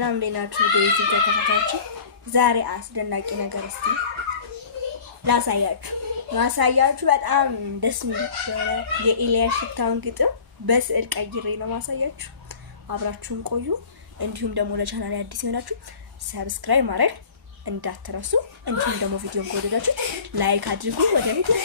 ሰላም ለናችሁ ለዚህ ተከታታዮች ዛሬ አስደናቂ ነገር እስቲ ማሳያችሁ በጣም ደስ የሚል የኤልያስ ሽታውን ግጥም በስዕል ቀይሬ ነው ማሳያችሁ። አብራችሁን ቆዩ። እንዲሁም ደግሞ ለቻናሌ አዲስ የሆናችሁ ሰብስክራይብ ማድረግ እንዳትረሱ። እንዲሁም ደግሞ ቪዲዮን ከወደዳችሁ ላይክ አድርጉ። ወደ ቪዲዮ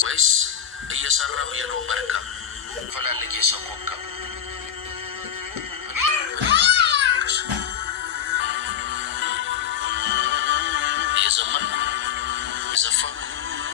ወይስ እየሰራው የነው መርከብ ፈላልጌ ሰው ኮከብ